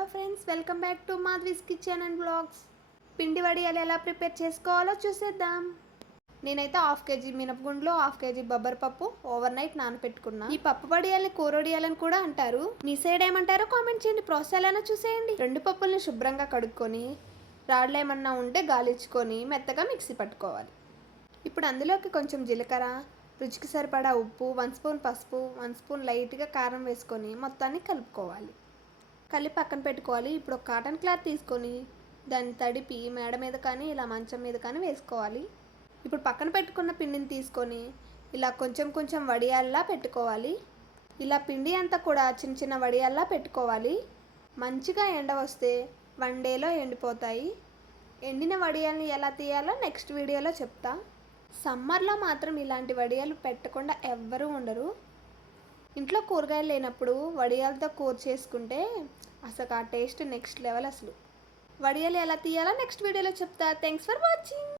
Hello friends, welcome back to Madhavi's kitchen and blogs. పిండి వడియాలు ఎలా ప్రిపేర్ చేసుకోవాలో చూసేద్దాం. నేనైతే హాఫ్ కేజీ మినపగుండ్లు, హాఫ్ కేజీ బొబ్బరిపప్పు ఓవర్ నైట్ నానపెట్టుకున్నా. ఈ పప్పు వడియాలని కూరొడియాలని కూడా అంటారు. మీ సైడ్ ఏమంటారో కామెంట్ చేయండి. ప్రాసెస్ ఎలా చూసేయండి. రెండు పప్పుల్ని శుభ్రంగా కడుక్కొని రాళ్ళు ఏమన్నా ఉంటే గాలించుకొని మెత్తగా మిక్సీ పట్టుకోవాలి. ఇప్పుడు అందులోకి కొంచెం జీలకర్ర, రుచికి సరిపడా ఉప్పు, 1 స్పూన్ పసుపు, 1 స్పూన్ లైట్గా కారం వేసుకొని మొత్తాన్ని కలుపుకోవాలి. కలిపి పక్కన పెట్టుకోవాలి. ఇప్పుడు ఒక కాటన్ క్లాత్ తీసుకొని దాన్ని తడిపి మేడ మీద కానీ ఇలా మంచం మీద కానీ వేసుకోవాలి. ఇప్పుడు పక్కన పెట్టుకున్న పిండిని తీసుకొని ఇలా కొంచెం కొంచెం వడియాల్లా పెట్టుకోవాలి. ఇలా పిండి అంతా కూడా చిన్న చిన్న వడియాల్లా పెట్టుకోవాలి. మంచిగా ఎండ వస్తే 1 డేలో ఎండిపోతాయి. ఎండిన వడియాల్ని ఎలా తీయాలో నెక్స్ట్ వీడియోలో చెప్తా. సమ్మర్లో మాత్రం ఇలాంటి వడియాలు పెట్టకుండా ఎవ్వరూ ఉండరు. ఇంట్లో కూరగాయలు లేనప్పుడు వడియాలతో కూర చేసుకుంటే అసలు ఆ టేస్ట్ నెక్స్ట్ లెవెల్. అసలు వడియాలు ఎలా తీయాలో నెక్స్ట్ వీడియోలో చెప్తా. Thanks for watching.